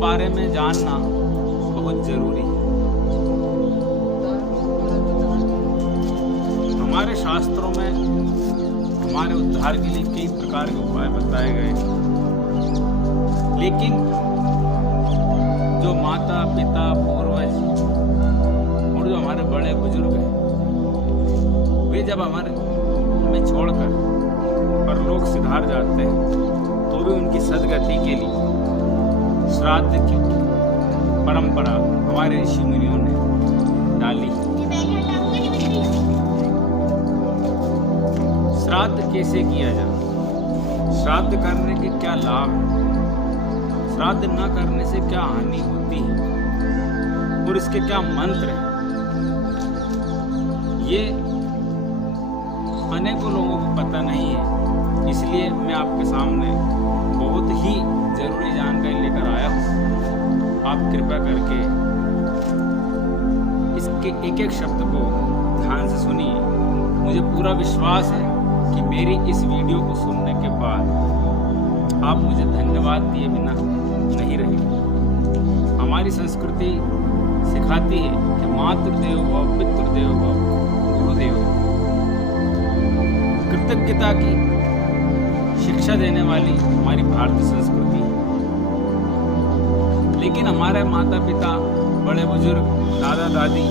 बारे में जानना बहुत जरूरी है। हमारे शास्त्रों में हमारे उद्धार के लिए कई प्रकार के उपाय बताए गए, लेकिन जो माता पिता पूर्वज और जो हमारे बड़े बुजुर्ग हैं, वे जब हमें छोड़कर परलोक सिधार जाते हैं तो भी उनकी सदगति के लिए श्राद्ध की परंपरा हमारे ऋषि मुनियों ने डाली। श्राद्ध कैसे किया जाए, श्राद्ध करने के क्या लाभ है, श्राद्ध न करने से क्या हानि होती है और इसके क्या मंत्र हैं, ये अनेकों लोगों को पता नहीं है। इसलिए मैं आपके सामने बहुत ही जरूरी जानकारी लेकर आया हूँ। आप कृपया करके इसके एक एक शब्द को ध्यान से सुनिए। मुझे पूरा विश्वास है कि मेरी इस वीडियो को सुनने के बाद आप मुझे धन्यवाद दिए बिना नहीं रहेंगे। हमारी संस्कृति सिखाती है कि मातृदेवो भव, पितृदेवो भव, गुरुदेवो भव। कृतज्ञता की शिक्षा देने वाली हमारी भारतीय संस्कृति है, लेकिन हमारे माता पिता, बड़े बुजुर्ग, दादा दादी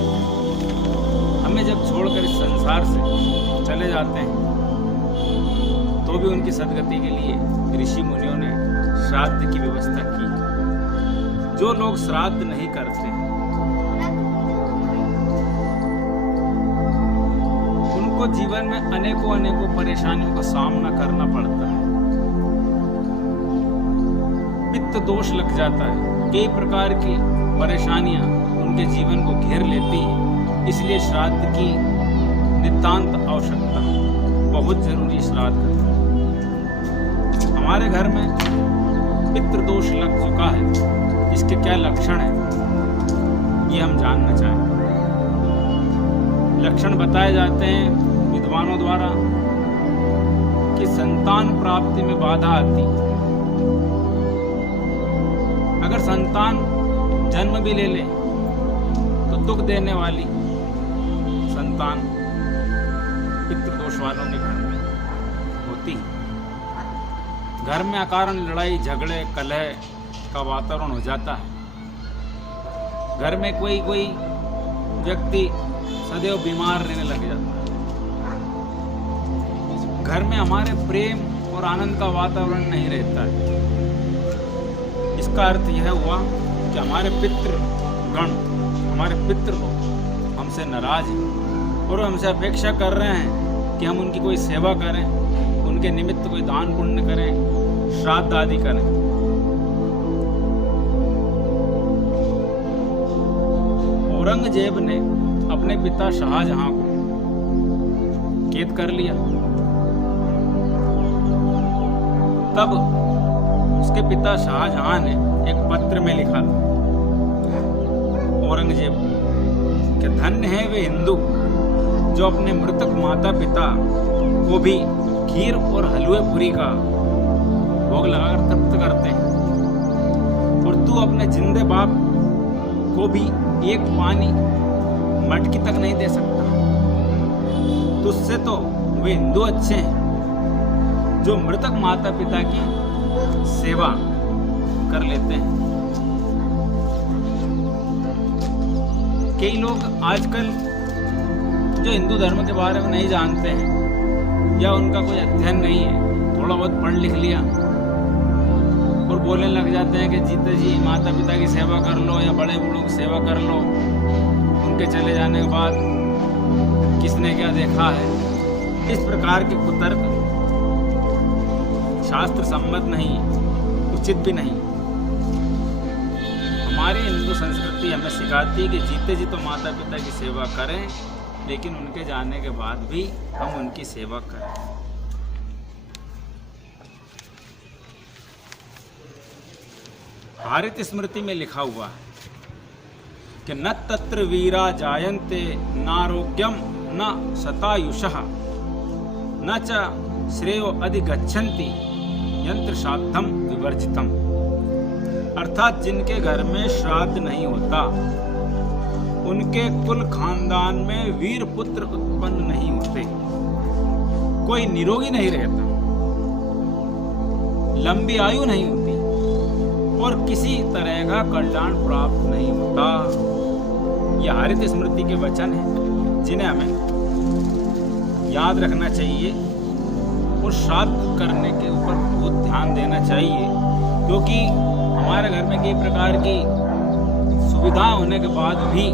हमें जब छोड़कर इस संसार से चले जाते हैं तो भी उनकी सदगति के लिए ऋषि मुनियों ने श्राद्ध की व्यवस्था की है। जो लोग श्राद्ध नहीं करते उनको जीवन में अनेकों परेशानियों का सामना करना पड़ता है। पित्त दोष लग जाता है, कई प्रकार की परेशानियां उनके जीवन को घेर लेती हैं। इसलिए श्राद्ध की नितांत आवश्यकता, बहुत जरूरी श्राद्ध करना। हमारे घर में पितृ दोष लग चुका है, इसके क्या लक्षण हैं ये हम जानना चाहें। लक्षण बताए जाते हैं विद्वानों द्वारा कि संतान प्राप्ति में बाधा आती है। अगर संतान जन्म भी ले ले तो दुख देने वाली संतान पितृदोष वालों के घर में होती है। घर में अकारण लड़ाई झगड़े कलह का वातावरण हो जाता है। घर में कोई व्यक्ति सदैव बीमार रहने लग जाता है। घर में हमारे प्रेम और आनंद का वातावरण नहीं रहता है। इसका अर्थ यह हुआ कि हमारे पितृगण, हमारे पितृ लोग हमसे नाराज हैं और हमसे अपेक्षा कर रहे हैं कि हम उनकी कोई सेवा करें, उनके निमित्त कोई दान पुण्य करें, श्राद्ध आदि करें। औरंगजेब ने अपने पिता शाहजहां को कैद कर लिया। तब उसके पिता शाहजहां ने एक पत्र में लिखा औरंगजेब कि धन्य है वे हिंदू जो अपने मृतक माता पिता को भी खीर और हलवे पूरी का भोग लगाकर तृप्त करते हैं, और तू अपने जिंदे बाप को भी एक पानी मटकी तक नहीं दे सकता। तुझसे तो वे हिंदू अच्छे हैं जो मृतक माता पिता की सेवा कर लेते हैं। कई लोग आजकल जो हिंदू धर्म के बारे में नहीं जानते हैं या उनका कोई अध्ययन नहीं है, थोड़ा बहुत पढ़ लिख लिया और बोलने लग जाते हैं कि जीते जी माता पिता की सेवा कर लो या बड़े बूढ़ों की सेवा कर लो, उनके चले जाने के बाद किसने क्या देखा है। इस प्रकार के कुतर्क शास्त्र सम्मत नहीं, उचित भी नहीं। हमारी हिंदू संस्कृति हमें सिखाती है कि जीते जी तो माता पिता की सेवा करें, लेकिन उनके जाने के बाद भी हम उनकी सेवा करें। भारत स्मृति में लिखा हुआ है कि न तत्र वीरा जायन्ते नारोग्यम न शतायुषः न च श्रेयो अधिगच्छन्ति यंत्र श्राद्धम विवर्जितम। अर्थात जिनके घर में श्राद्ध नहीं होता, उनके कुल खानदान में वीर पुत्र उत्पन्न नहीं होते, कोई निरोगी नहीं रहता, लंबी आयु नहीं होती और किसी तरह का कल्याण प्राप्त नहीं होता। यह हरित स्मृति के वचन हैं जिन्हें हमें याद रखना चाहिए और श्राद्ध करने के ऊपर बहुत ध्यान देना चाहिए, क्योंकि हमारे घर में कई प्रकार की सुविधा होने के बाद भी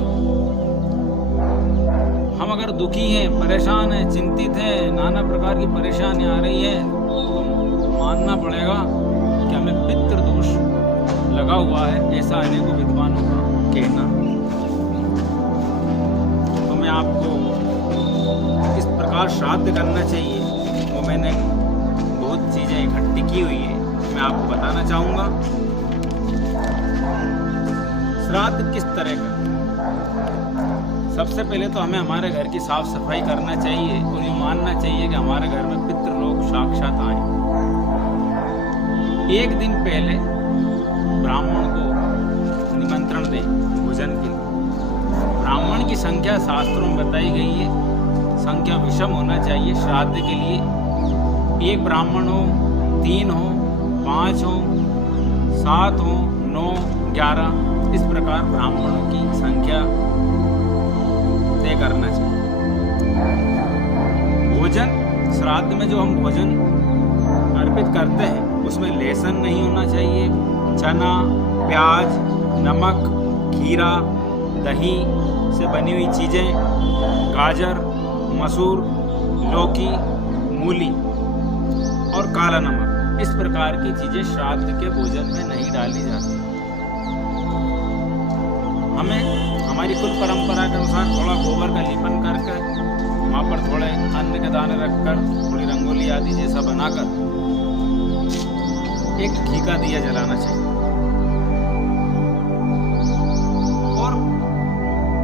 हम अगर दुखी हैं, परेशान हैं, चिंतित हैं, नाना प्रकार की परेशानी आ रही है, तो मानना पड़ेगा कि हमें पितृ दोष लगा हुआ है, ऐसा अनेकों विद्वानों का कहना। तो मैं आपको किस प्रकार श्राद्ध करना चाहिए वो मैंने बहुत चीज़ें इकट्ठी की हुई है, मैं आपको बताना चाहूँगा। श्राद्ध किस तरह का? सबसे पहले तो हमें हमारे घर की साफ सफाई करना चाहिए और ये मानना चाहिए कि हमारे घर में पितृलोक साक्षात आए। एक दिन पहले ब्राह्मण को निमंत्रण दें भोजन के लिए। ब्राह्मण की संख्या शास्त्रों में बताई गई है, संख्या विषम होना चाहिए श्राद्ध के लिए। एक ब्राह्मण हो, 3 हो, 5 हो, 7 हो, 9, 11, इस प्रकार ब्राह्मणों की संख्या तय करना चाहिए। भोजन, श्राद्ध में जो हम भोजन अर्पित करते हैं उसमें लहसुन नहीं होना चाहिए, चना, प्याज, नमक, खीरा, दही से बनी हुई चीज़ें, गाजर, मसूर, लौकी, मूली और काला नमक, इस प्रकार की चीज़ें श्राद्ध के भोजन में नहीं डाली जाती। हमें हमारी कुल परंपरा के अनुसार थोड़ा गोबर का लीपन करके वहाँ पर थोड़े अन्न के दाने रखकर थोड़ी रंगोली आदि जैसा बनाकर एक घी का दिया जलाना चाहिए और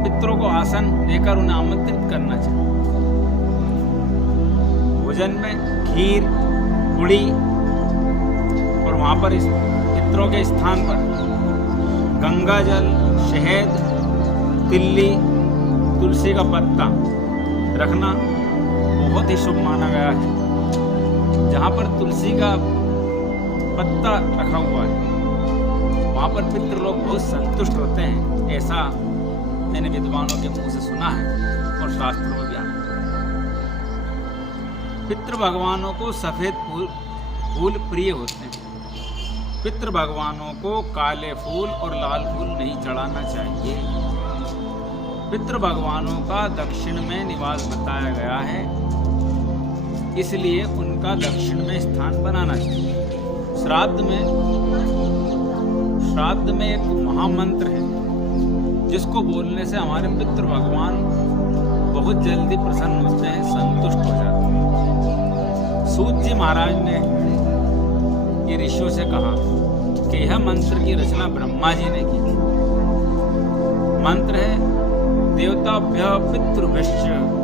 पितरों को आसन देकर उन्हें आमंत्रित करना चाहिए। भोजन में खीर, पूड़ी और वहाँ पर इस पितरों के स्थान पर गंगा जल, शहद, तिल्ली, तुलसी का पत्ता रखना बहुत ही शुभ माना गया है। जहाँ पर तुलसी का पत्ता रखा हुआ है वहाँ पर पितृ लोग बहुत संतुष्ट होते हैं, ऐसा मैंने विद्वानों के मुंह से सुना है और शास्त्रों में भी आता है। पितृ भगवानों को सफ़ेद फूल प्रिय होते हैं। पितृ भगवानों को काले फूल और लाल फूल नहीं चढ़ाना चाहिए। पितृ भगवानों का दक्षिण में निवास बताया गया है, इसलिए उनका दक्षिण में स्थान बनाना चाहिए। श्राद्ध में एक महामंत्र है जिसको बोलने से हमारे पितृ भगवान बहुत जल्दी प्रसन्न होते हैं, संतुष्ट हो जाते हैं। सूत जी महाराज ने ये ऋषियों से कहा कि यह मंत्र की रचना ब्रह्मा जी ने की थी। मंत्र है देवताभ्य पितृभ्यश्च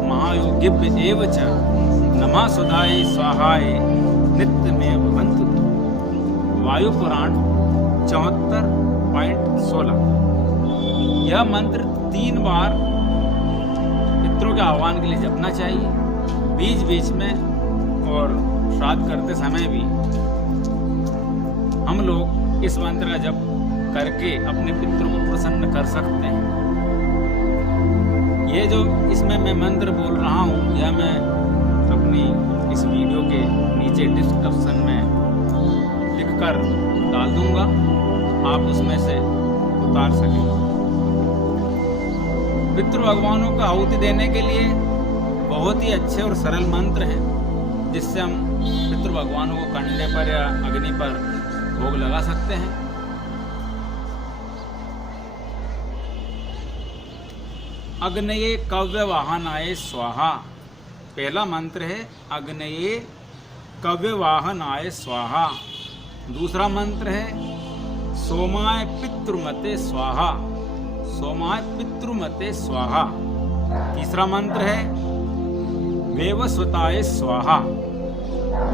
महायोगिभ्य एव च नमः सुधाय स्वाहाय नित्यमेव बंतु। वायु पुराण 74.16। यह मंत्र 3 बार पितरों के आह्वान के लिए जपना चाहिए, बीच बीच में और श्राद्ध करते समय भी हम लोग इस मंत्र का जप करके अपने पितरों को प्रसन्न कर सकते हैं। ये जो इसमें मैं मंत्र बोल रहा हूँ यह मैं अपनी इस वीडियो के नीचे डिस्क्रिप्शन में लिखकर डाल दूंगा, आप उसमें से उतार सकें। पितृ भगवानों को आहुति देने के लिए बहुत ही अच्छे और सरल मंत्र हैं जिससे हम पितृ भगवानों को कंडे पर या अग्नि पर भोग लगा सकते हैं। अग्नये कव्य वाहनाय स्वाहा। पहला मंत्र है अग्नये कव्य वाहनाय स्वाहा। दूसरा मंत्र है सोमाय पितृमते स्वाहा। सोमाय पितृमते स्वाहा। तीसरा मंत्र है वैवस्वताय स्वाहा।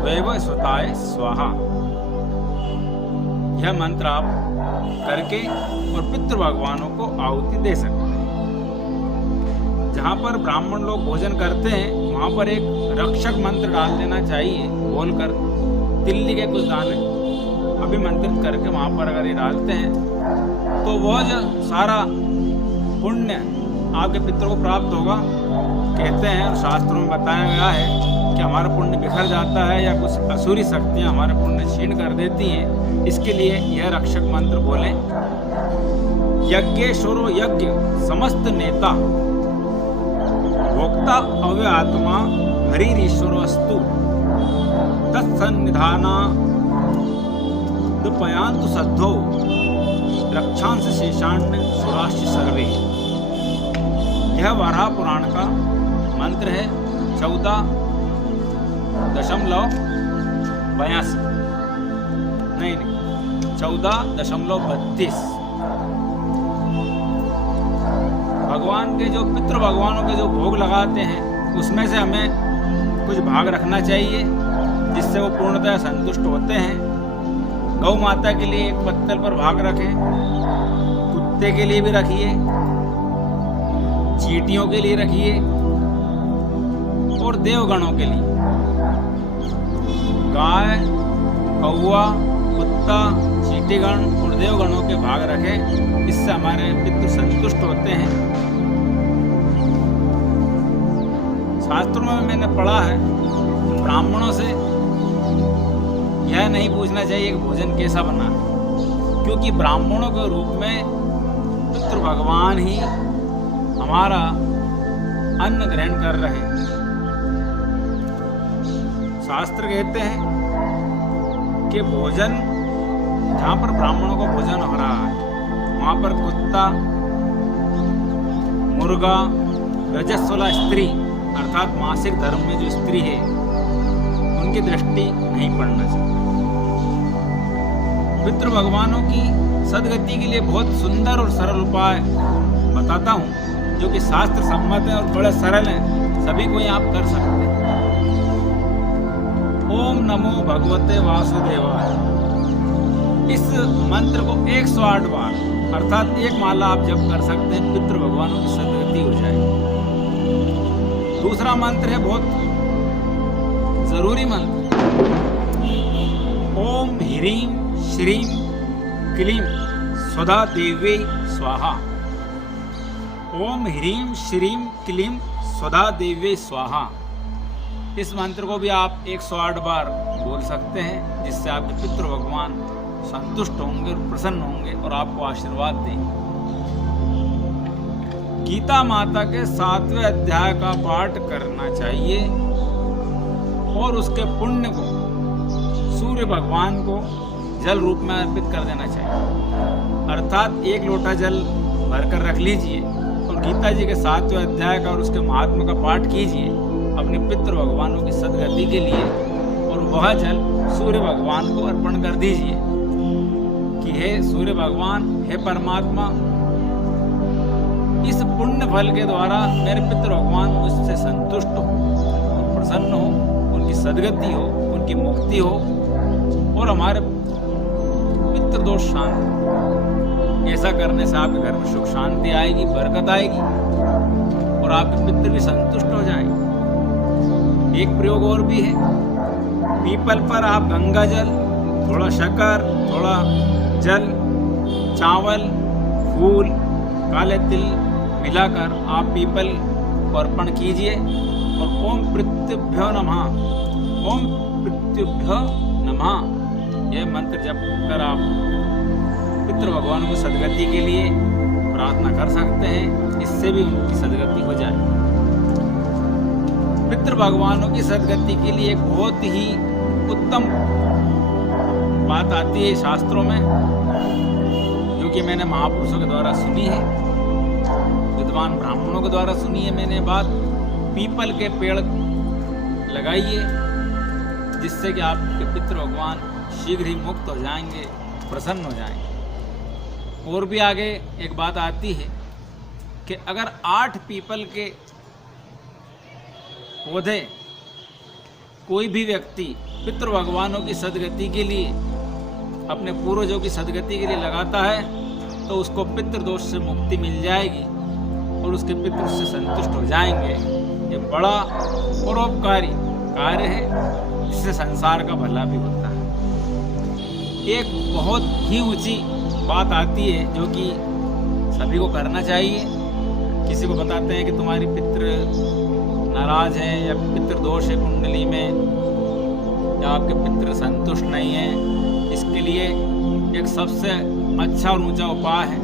वैवस्वताय स्वाहा। यह मंत्र आप करके और पितृ भगवानों को आहुति दे सकते हैं। जहाँ पर ब्राह्मण लोग भोजन करते हैं वहाँ पर एक रक्षक मंत्र डाल देना चाहिए, बोलकर तिल्ली के कुछ दाने अभिमंत्रित करके वहाँ पर अगर ये डालते हैं तो वह जो सारा पुण्य आपके पितरों को प्राप्त होगा। कहते हैं और शास्त्रों में बताया गया है कि हमारा पुण्य बिखर जाता है या कुछ असुरी शक्तियाँ हमारे पुण्य छीन कर देती हैं। इसके लिए यह रक्षक मंत्र बोलें। यज्ञेश्वरो यज्ञ समस्त नेता भोक्ता अव्य आत्मा हरिरीश्वरो अस्तु तत्सन्निधाना दुपयांतु सद्धो रक्षांश शेषाण्य सुराश्च सर्वे। यह वराह पुराण का मंत्र है 14.82 नहीं 14.32। भगवान के जो पितृ भगवानों के जो भोग लगाते हैं उसमें से हमें कुछ भाग रखना चाहिए जिससे वो पूर्णतः संतुष्ट होते हैं। गौ माता के लिए एक पत्तल पर भाग रखें, कुत्ते के लिए भी रखिए, चींटियों के लिए रखिए और देवगणों के लिए। गाय, कौवा, कुत्ता, चींटीगण और देवगणों के भाग रखें। इससे हमारे पितृ संतुष्ट होते हैं। शास्त्रों में मैंने पढ़ा है ब्राह्मणों से यह नहीं पूछना चाहिए कि भोजन कैसा बना है, क्योंकि ब्राह्मणों के रूप में पितृ भगवान ही हमारा अन्न ग्रहण कर रहे हैं। शास्त्र कहते हैं कि भोजन जहाँ पर ब्राह्मणों को भोजन हो रहा है वहाँ पर कुत्ता, मुर्गा, रजस्वला स्त्री अर्थात मासिक धर्म में जो स्त्री है उनकी दृष्टि नहीं पड़ना चाहिए। पितृ भगवानों की सदगति के लिए बहुत सुंदर और सरल उपाय बताता हूँ जो कि शास्त्र सम्मत है और बड़े सरल हैं, सभी को आप कर सकते हैं। ओम नमो भगवते वासुदेवाय, इस मंत्र को 108 बार अर्थात एक माला आप जप कर सकते हैं, पितृ भगवानों की सदगति हो जाएगी। दूसरा मंत्र है बहुत जरूरी मंत्र, ओम ह्रीं श्रीं क्लीं स्वधा देवी स्वाहा। ओम ह्रीं श्रीं क्लीं स्वधा देवी स्वाहा। इस मंत्र को भी आप 108 बार बोल सकते हैं, जिससे आपके पितृ भगवान संतुष्ट होंगे और प्रसन्न होंगे और आपको आशीर्वाद देंगे। गीता माता के 7वें अध्याय का पाठ करना चाहिए और उसके पुण्य को सूर्य भगवान को जल रूप में अर्पित कर देना चाहिए। अर्थात 1 लोटा जल भरकर रख लीजिए और गीता जी के 7वें अध्याय का और उसके महात्मा का पाठ कीजिए अपने पितृ भगवानों की सदगति के लिए, और वह जल सूर्य भगवान को अर्पण कर दीजिए कि हे सूर्य भगवान, हे परमात्मा, इस पुण्य फल के द्वारा मेरे पितृ भगवान मुझसे संतुष्ट हो और प्रसन्न हो, उनकी सदगति हो, उनकी मुक्ति हो और हमारे पितृदोष शांत। ऐसा करने से आपके घर में सुख शांति आएगी, बरकत आएगी और आपके पितृ भी संतुष्ट हो जाएंगे। एक प्रयोग और भी है, पीपल पर आप गंगा जल, थोड़ा शक्कर, थोड़ा जल, चावल, फूल, काले तिल मिलाकर आप पीपल को अर्पण कीजिए और ओम पृथ्व्यो नमः, ओम पृथ्व्यो नमः यह मंत्र जप कर आप पितृ भगवानों की सदगति के लिए प्रार्थना कर सकते हैं, इससे भी उनकी सदगति हो जाए। पितृ भगवानों की सदगति के लिए एक बहुत ही उत्तम बात आती है शास्त्रों में, जो कि मैंने महापुरुषों के द्वारा सुनी है, विद्वान ब्राह्मणों के द्वारा सुनी है मैंने बात। पीपल के पेड़ लगाइए जिससे कि आपके पितृ भगवान शीघ्र ही मुक्त हो जाएंगे, प्रसन्न हो जाएंगे। और भी आगे एक बात आती है कि अगर 8 पीपल के पौधे कोई भी व्यक्ति पितृ भगवानों की सदगति के लिए अपने पूर्वजों की सदगति के लिए लगाता है तो उसको पितृदोष से मुक्ति मिल जाएगी और उसके पितृ उससे संतुष्ट हो जाएंगे। ये बड़ा परोपकारी कार्य है जिससे संसार का भला भी होता है। एक बहुत ही ऊंची बात आती है जो कि सभी को करना चाहिए। किसी को बताते हैं कि तुम्हारी पितृ नाराज है या पितृ दोष है कुंडली में या आपके पितृ संतुष्ट नहीं है, इसके लिए एक सबसे अच्छा और ऊंचा उपाय है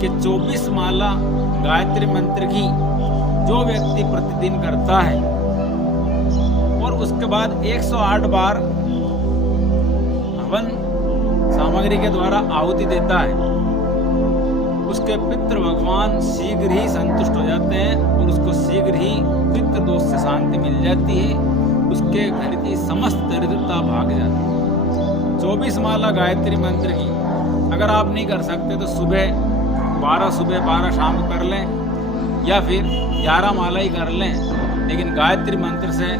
कि 24 माला गायत्री मंत्र की जो व्यक्ति प्रतिदिन करता है और उसके बाद 108 बार हवन सामग्री के द्वारा आहुति देता है, उसके पितृ भगवान शीघ्र ही संतुष्ट हो जाते हैं और उसको शीघ्र ही पितृ दोष से शांति मिल जाती है, उसके घर की समस्त दरिद्रता भाग जाती है। 24 माला गायत्री मंत्र की अगर आप नहीं कर सकते तो सुबह 12 शाम को कर लें या फिर 11 माला ही कर लें, लेकिन गायत्री मंत्र से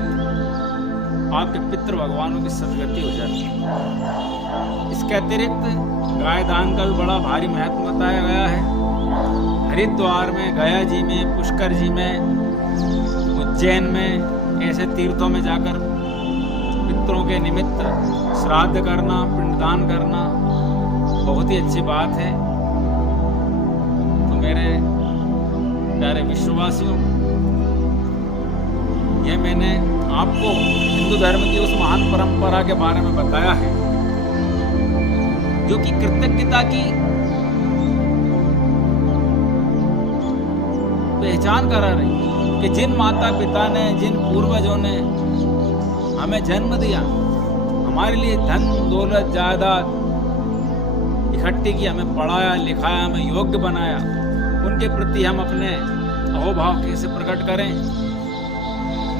आपके पितृ भगवानों की सदगति हो जाती है। इसके अतिरिक्त गाय दान का भी बड़ा भारी महत्व बताया गया है। हरिद्वार में, गया जी में, पुष्कर जी में, उज्जैन में ऐसे तीर्थों में जाकर पितरों के निमित्त श्राद्ध करना, पिंडदान करना बहुत ही अच्छी बात है। तो मेरे प्यारे विश्ववासियों, ये मैंने आपको हिंदू धर्म की उस महान परंपरा के बारे में बताया है जो कि कृतज्ञता की पहचान करा रही कि जिन माता पिता ने, जिन पूर्वजों ने हमें जन्म दिया, हमारे लिए धन दौलत जायदाद इकट्ठी की, हमें पढ़ाया लिखाया, हमें योग्य बनाया, उनके प्रति हम अपने अहोभाव कैसे प्रकट करें,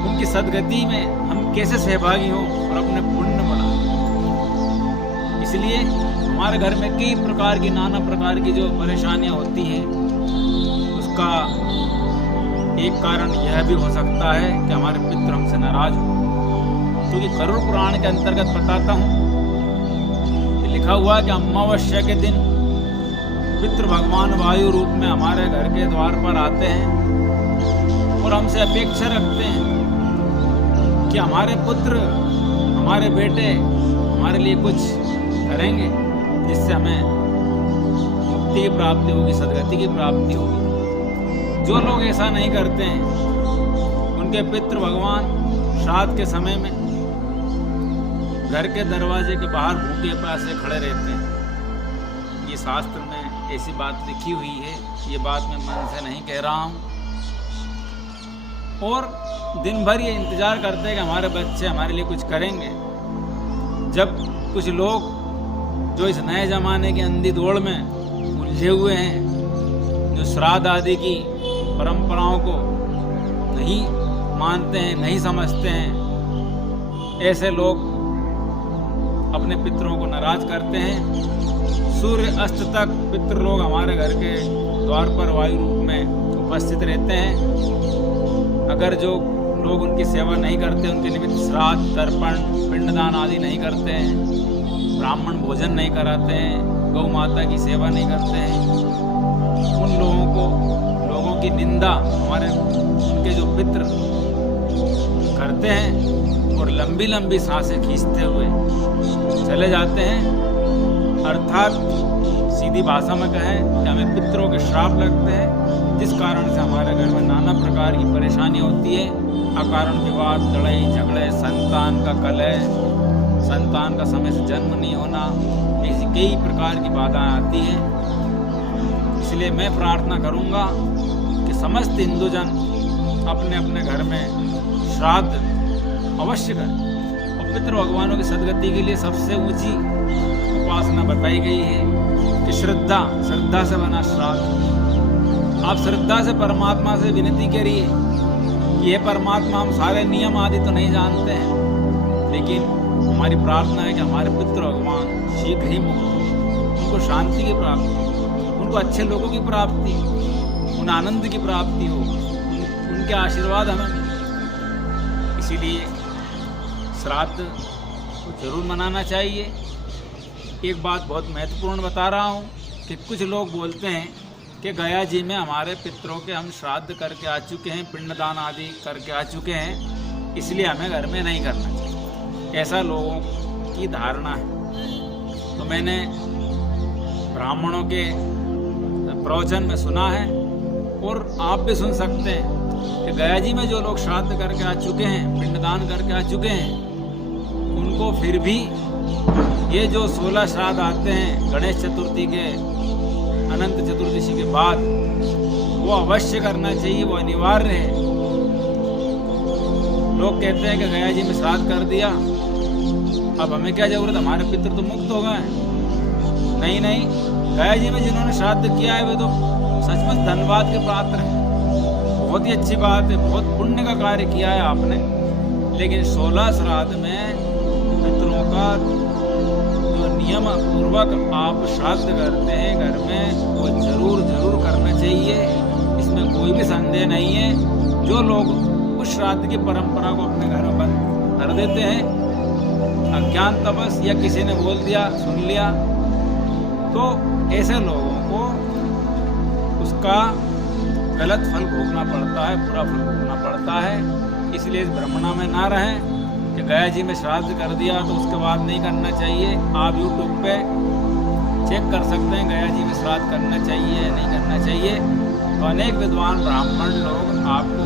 उनकी सदगति में हम कैसे सहभागी हों और अपने पुण्य बढ़ाएं। इसलिए हमारे घर में कई प्रकार की, नाना प्रकार की जो परेशानियां होती हैं, उसका एक कारण यह भी हो सकता है कि हमारे पितृ हमसे नाराज हो। क्योंकि गरुड़ पुराण के अंतर्गत बताता हूँ कि लिखा हुआ कि अमावस्या के दिन पितृ भगवान वायु रूप में हमारे घर के द्वार पर आते हैं और हमसे अपेक्षा रखते हैं कि हमारे पुत्र, हमारे बेटे हमारे लिए कुछ करेंगे जिससे हमें मुक्ति की प्राप्ति होगी, सदगति की प्राप्ति होगी। जो लोग ऐसा नहीं करते हैं उनके पितृ भगवान श्राद्ध के समय में घर के दरवाजे के बाहर भूखे प्यासे खड़े रहते हैं। ये शास्त्र में ऐसी बात लिखी हुई है, ये बात मैं मन से नहीं कह रहा हूँ। और दिन भर ये इंतज़ार करते हैं कि हमारे बच्चे हमारे लिए कुछ करेंगे। जब कुछ लोग जो इस नए ज़माने की अंधी दौड़ में उलझे हुए हैं, जो श्राद्ध आदि की परंपराओं को नहीं मानते हैं, नहीं समझते हैं, ऐसे लोग अपने पितरों को नाराज करते हैं। सूर्य अस्त तक पितृ लोग हमारे घर के द्वार पर वायु रूप में उपस्थित रहते हैं। अगर जो लोग उनकी सेवा नहीं करते, उनके निमित्त श्राद्ध, तर्पण, पिंडदान आदि नहीं करते हैं, ब्राह्मण भोजन नहीं कराते हैं, गौ माता की सेवा नहीं करते हैं, उन लोगों की निंदा हमारे उनके जो पितृ करते हैं और लंबी लंबी सांसें खींचते हुए चले जाते हैं। अर्थात सीधी भाषा में कहें कि हमें पितरों के श्राप लगते हैं, जिस कारण से हमारे घर में नाना प्रकार की परेशानियाँ होती है। अकारण विवाद, लड़ाई झगड़े, संतान का कलह, संतान का समय से जन्म नहीं होना, ऐसी कई प्रकार की बाधाएं आती हैं। इसलिए मैं प्रार्थना करूंगा कि समस्त हिंदूजन अपने अपने घर में श्राद्ध अवश्य करें। और पितृ भगवानों की सदगति के लिए सबसे ऊंची उपासना बताई गई है कि श्रद्धा से बना श्राद्ध। आप श्रद्धा से परमात्मा से विनती करिए कि ये परमात्मा, हम सारे नियम आदि तो नहीं जानते हैं, लेकिन हमारी प्रार्थना है कि हमारे पितृ भगवान शीघ्र ही मुक्त हो, उनको शांति की प्राप्ति, उनको अच्छे लोगों की प्राप्ति, उन आनंद की प्राप्ति हो, उनके आशीर्वाद हमें मिले। इसीलिए श्राद्ध को जरूर मनाना चाहिए। एक बात बहुत महत्वपूर्ण बता रहा हूँ कि कुछ लोग बोलते हैं कि गया जी में हमारे पितरों के हम श्राद्ध करके आ चुके हैं, पिंडदान आदि करके आ चुके हैं, इसलिए हमें घर में नहीं करना चाहिए। ऐसा लोगों की धारणा है। तो मैंने ब्राह्मणों के प्रवचन में सुना है और आप भी सुन सकते हैं कि गया जी में जो लोग श्राद्ध करके आ चुके हैं, पिंडदान करके आ चुके हैं, उनको फिर भी ये जो 16 श्राद्ध आते हैं गणेश चतुर्थी के, अनंत चतुर्दशी के बाद, वो अवश्य करना चाहिए, वो अनिवार्य है। लोग कहते हैं कि गया जी में श्राद्ध कर दिया, अब हमें क्या जरूरत, हमारे पितृ तो मुक्त हो गए। नहीं नहीं, गया जी में जिन्होंने श्राद्ध किया है वे तो सचमुच धन्यवाद के पात्र हैं। बहुत ही अच्छी बात है, बहुत पुण्य का कार्य किया है आपने। लेकिन 16 श्राद्ध में पितरों का जो नियम पूर्वक आप श्राद्ध करते हैं घर में, वो जरूर करना चाहिए, इसमें कोई भी संदेह नहीं है। जो लोग उस श्राद्ध की परंपरा को अपने घर में बंद कर देते हैं, अज्ञानतवश या किसी ने बोल दिया, सुन लिया, तो ऐसे लोगों को उसका गलत फल भोगना पड़ता है, बुरा फल भोगना पड़ता है। इसलिए इस भ्रमणा में ना रहें कि गया जी में श्राद्ध कर दिया तो उसके बाद नहीं करना चाहिए। आप यूट्यूब पे चेक कर सकते हैं गया जी में श्राद्ध करना चाहिए नहीं करना चाहिए। तो अनेक विद्वान ब्राह्मण लोग आपको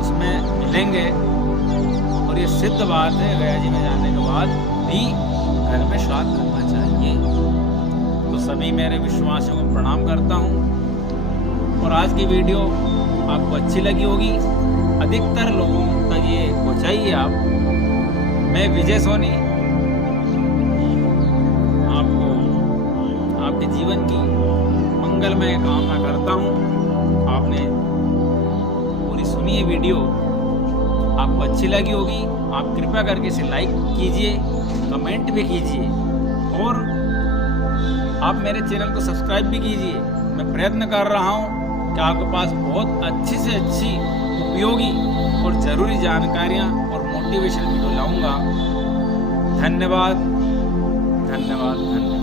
उसमें मिलेंगे और ये सिद्ध बात है, गया जी में जाने के बाद भी घर में श्राद्ध करना चाहिए। तो सभी मेरे विश्वासियों को प्रणाम करता हूँ और आज की वीडियो आपको अच्छी लगी होगी, अधिकतर लोगों तक ये पहुँचाइए आप। मैं विजय सोनी आपको आपके जीवन की मंगलमय कामना करता हूँ। आपने पूरी सुनी है वीडियो, आपको अच्छी लगी होगी। आप कृपया करके इसे लाइक कीजिए, कमेंट भी कीजिए और आप मेरे चैनल को सब्सक्राइब भी कीजिए। मैं प्रयत्न कर रहा हूँ कि आपके पास बहुत अच्छी से अच्छी उपयोगी और ज़रूरी जानकारियाँ और मोटिवेशन वीडियो लाऊंगा। धन्यवाद धन्यवाद धन्यवाद।